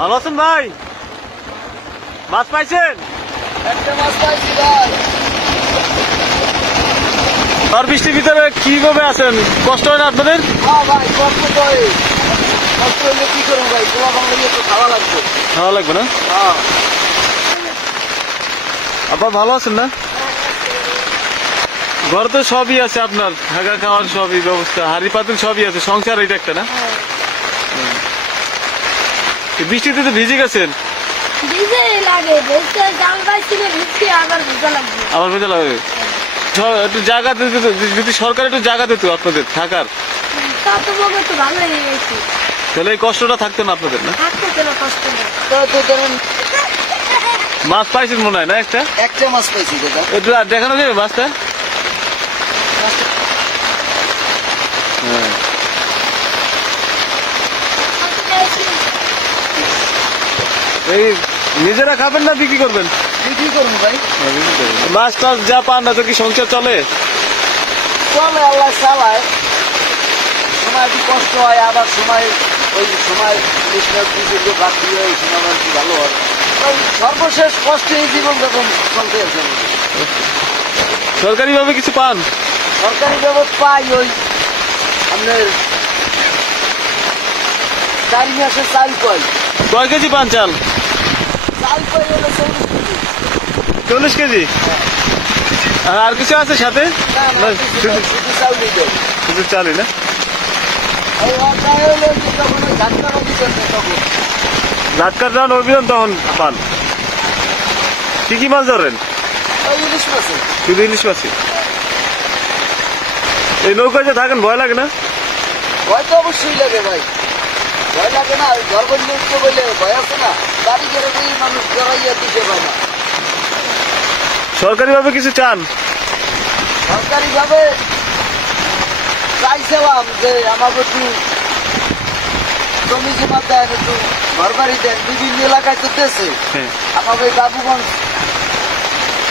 ভালো আছেন ভাই? মাছ পাইছেন? একটা মাছ পাইছি ভাই। আর বৃষ্টির ভিতরে কীভাবে আছেন? কষ্ট হয় না আপনাদের? হ্যাঁ ভাই কষ্ট তো কষ্ট হইলে কি করব ভাই? পোলা বাংলা তো খাওয়া লাগবে। ভালো লাগবে না? হ্যাঁ। আপা ভালো আছেন না? ঘরে তো সবই আছে আপনার। থাকা খাওয়ার সবই ব্যবস্থা। হাড়ি পাতিল সবই আছে। সংসার এটা একটা না। এই বৃষ্টিতে তো ভিজে গেছেন। আবার ভিজা লাগবে। একটু জায়গা দিতে যদি সরকার একটু জায়গা দিত আপনাদের থাকার। হয়ে তাহলে এই কষ্টটা থাকতো না আপনাদের না? মাছ পাইছেন মনে হয় না একটা? একটা মাছ পাইছি দাদা। একটু আর দেখানো যাবে মাছটা হ্যাঁ। এই নিজেরা খাবেন না বিক্রি করবেন? বিক্রি করব ভাই। মাছ টাছ যা পান না তো কি সংসার চলে? চলে আল্লাহ চালায়। সময় একটু কষ্ট হয় আবার সময় ওই সময় কৃষ্ণের ওই সময় একটু ভালো হয়। সর্বশেষ কষ্টে এই জীবন যখন চলতে আছে। সরকারি ভাবে কিছু পান? সরকারি ব্যবস্থা পাই ওই আপনার চারি মাসে চাল পাই। কয় কেজি পান চাল? চল্লিশ কেজি? কেজি আর আর কিছু আছে সাথে? শুধু চালই না? লাটকার যান অভিযান তখন পান। কি কি মাছ ধরেন? শুধু ইলিশ মাছই? এই নৌকায় যে থাকেন ভয় লাগে না? ভয় তো অবশ্যই লাগে ভাই। ভয় লাগে না নৃত্য বলে ভয় আছে না। বাড়ি গেলে মানুষ জড়াইয়া দিতে পারে না সরকারি ভাবে কিছু চান? সরকারি ভাবে চাইছিলাম যে আমাকে একটু জমি জমা দেন একটু ঘর বাড়ি দেন। বিভিন্ন এলাকায় তো দেশে হ্যাঁ। আমাকে বাবুগঞ্জ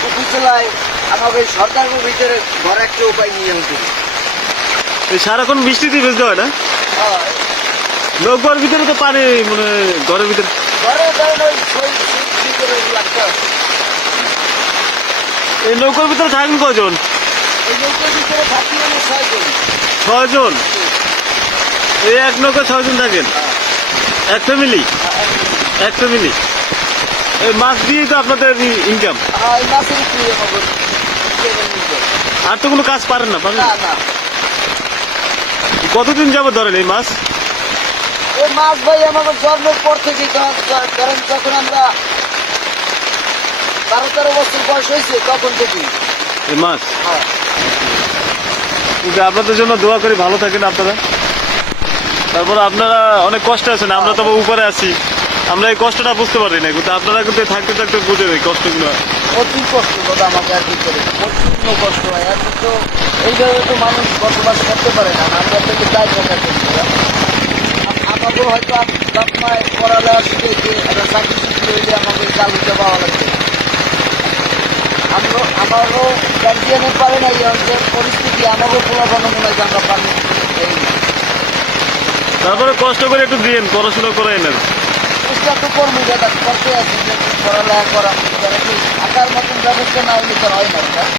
উপজেলায় আমাকে সরকারের ভিতরে ঘর একটা উপায় নিয়ে আনতে এই সারাক্ষণ বৃষ্টিতে ভেজতে হয় না? হয়। নৌকার ভিতরে তো পানি মানে ঘরের ভিতরে এই নৌকার ভিতরে থাকেন কজন? এই নৌকোর ভিতরে থাকি আমি ছয় জন ছয়জন? এই এক নৌকা ছজন থাকেন? এক ফ্যামিলি এক ফ্যামিলি এই মাছ দিয়েই তো আপনাদের ইনকাম আর নিতে? আর তো কোনো কাজ পারেন না পারেন? কতদিন যাবত ধরেন এই মাছ? এই মাছ ভাই আমাদের জন্মের পর থেকে ধরেন যখন আমরা বারো তেরো বছর বয়স হয়েছে তখন থেকে এই মাছ? হ্যাঁ। আপনাদের জন্য দোয়া করি ভালো থাকেন আপনারা। তারপর আপনারা অনেক কষ্ট আছেন আমরা তবে উপরে আছি। আমরা এই কষ্টটা বুঝতে পারি না কিন্তু আপনারা কিন্তু থাকতে থাকতে বুঝে এই কষ্টগুলো। প্রচুর কষ্ট দাদা আমাকে আর কি করে প্রচুর কষ্ট হয়। আর তো এইভাবে তো মানুষ বসবাস করতে পারে না আমরা থেকে যাই টাকা আমাকে হয়তো মায় পড়ালেখা শিখেছে একটা চাকরি শিখতে হইলে আমাকে চালুতে পাওয়া লাগবে। আমরা আমারও গার্জিয়ানের পারে না এই অঞ্চলের পরিস্থিতি আমাকেও পোলাপানো মনে হয় যে আমরা পানি তারপরে কষ্ট করে একটু দিন পড়াশোনা করে এনেন চেষ্টা তো করব দাদা করতে আছি যে পড়ালেখা করা মতন ব্যবস্থা না হলে তো হয় না।